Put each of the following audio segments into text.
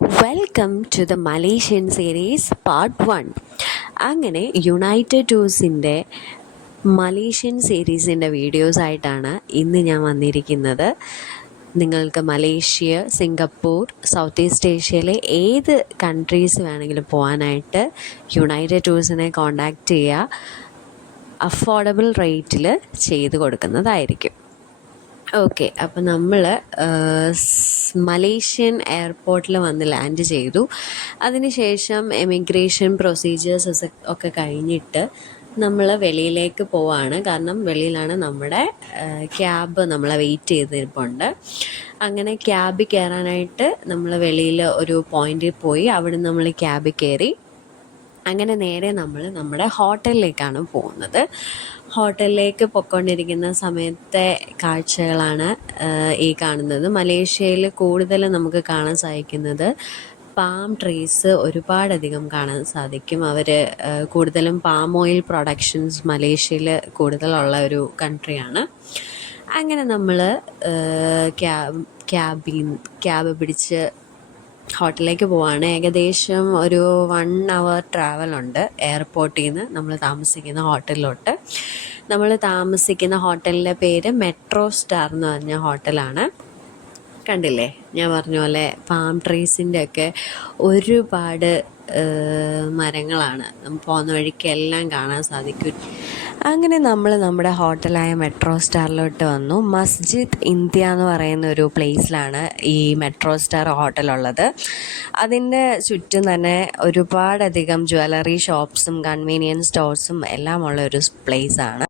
Welcome to the Malaysian series part 1. അങ്ങനെ United ടൂർസിൻ്റെ Malaysian സീരീസിൻ്റെ വീഡിയോസായിട്ടാണ് ഇന്ന് ഞാൻ വന്നിരിക്കുന്നത്. നിങ്ങൾക്ക് മലേഷ്യ, സിംഗപ്പൂർ, സൗത്ത് ഈസ്റ്റ് ഏഷ്യയിലെ ഏത് കൺട്രീസ് വേണമെങ്കിലും പോകാനായിട്ട് യുണൈറ്റഡ് ടൂർസിനെ കോൺടാക്റ്റ് ചെയ്യുക. അഫോർഡബിൾ റേറ്റിൽ ചെയ്ത് കൊടുക്കുന്നതായിരിക്കും. ഓക്കെ, അപ്പോൾ നമ്മൾ മലേഷ്യൻ എയർപോർട്ടിൽ വന്ന് ലാൻഡ് ചെയ്തു. അതിനുശേഷം എമിഗ്രേഷൻ പ്രൊസീജിയേഴ്സ് ഒക്കെ കഴിഞ്ഞിട്ട് നമ്മൾ വെളിയിലേക്ക് പോവാണ്. കാരണം വെളിയിലാണ് നമ്മുടെ ക്യാബ് നമ്മളെ വെയിറ്റ് ചെയ്തിരിപ്പുണ്ട്. അങ്ങനെ ക്യാബിൽ കയറാനായിട്ട് നമ്മൾ വെളിയിൽ ഒരു പോയിന്റിൽ പോയി അവിടെ നമ്മൾ ക്യാബിൽ കയറി. അങ്ങനെ നേരെ നമ്മൾ നമ്മുടെ ഹോട്ടലിലേക്കാണ് പോകുന്നത്. ഹോട്ടലിലേക്ക് പൊയ്ക്കൊണ്ടിരിക്കുന്ന സമയത്തെ കാഴ്ചകളാണ് ഈ കാണുന്നത്. മലേഷ്യയിൽ കൂടുതൽ നമുക്ക് കാണാൻ സാധിക്കുന്നത് പാം ട്രീസ് ഒരുപാടധികം കാണാൻ സാധിക്കും. അവർ കൂടുതലും പാം ഓയിൽ പ്രൊഡക്ഷൻസ് മലേഷ്യയിൽ കൂടുതലുള്ള ഒരു കൺട്രിയാണ്. അങ്ങനെ നമ്മൾ ക്യാബ് പിടിച്ച് ഹോട്ടലിലേക്ക് പോവാണ്. ഏകദേശം ഒരു 1 hour ട്രാവലുണ്ട് എയർപോർട്ടിൽ നിന്ന് നമ്മൾ താമസിക്കുന്ന ഹോട്ടലിലോട്ട്. നമ്മൾ താമസിക്കുന്ന ഹോട്ടലിൻ്റെ പേര് മെട്രോ സ്റ്റാർ എന്ന് പറഞ്ഞ ഹോട്ടലാണ്. കണ്ടില്ലേ, ഞാൻ പറഞ്ഞ പോലെ പാം ട്രീസിൻ്റെ ഒക്കെ ഒരുപാട് മരങ്ങളാണ് പോകുന്ന വഴിക്കെല്ലാം കാണാൻ സാധിക്കും. അങ്ങനെ നമ്മൾ നമ്മുടെ ഹോട്ടലായ മെട്രോ സ്റ്റാറിലോട്ട് വന്നു. മസ്ജിദ് ഇന്ത്യ എന്ന് പറയുന്ന ഒരു പ്ലേസിലാണ് ഈ മെട്രോ സ്റ്റാർ ഹോട്ടലുള്ളത്. അതിൻ്റെ ചുറ്റും തന്നെ ഒരുപാടധികം ജ്വല്ലറി ഷോപ്സും കൺവീനിയൻസ് സ്റ്റോഴ്സും എല്ലാം ഉള്ള ഒരു പ്ലേസാണ്.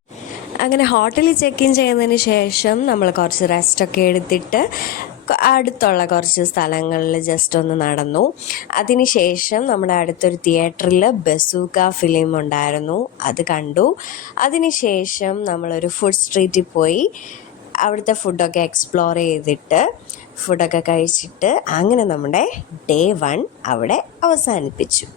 അങ്ങനെ ഹോട്ടലിൽ ചെക്ക് ഇൻ ചെയ്യുന്നതിന് ശേഷം നമ്മൾ കുറച്ച് റെസ്റ്റൊക്കെ എടുത്തിട്ട് അടുത്തുള്ള കുറച്ച് സ്ഥലങ്ങളിൽ ജസ്റ്റ് ഒന്ന് നടന്നു. അതിനുശേഷം നമ്മുടെ അടുത്തൊരു തിയേറ്ററിൽ ബസൂക്ക ഫിലിം ഉണ്ടായിരുന്നു, അത് കണ്ടു. അതിനുശേഷം നമ്മളൊരു ഫുഡ് സ്ട്രീറ്റിൽ പോയി അവിടുത്തെ ഫുഡൊക്കെ എക്സ്പ്ലോർ ചെയ്തിട്ട് ഫുഡൊക്കെ കഴിച്ചിട്ട് അങ്ങനെ നമ്മുടെ Day 1 അവിടെ അവസാനിപ്പിച്ചു.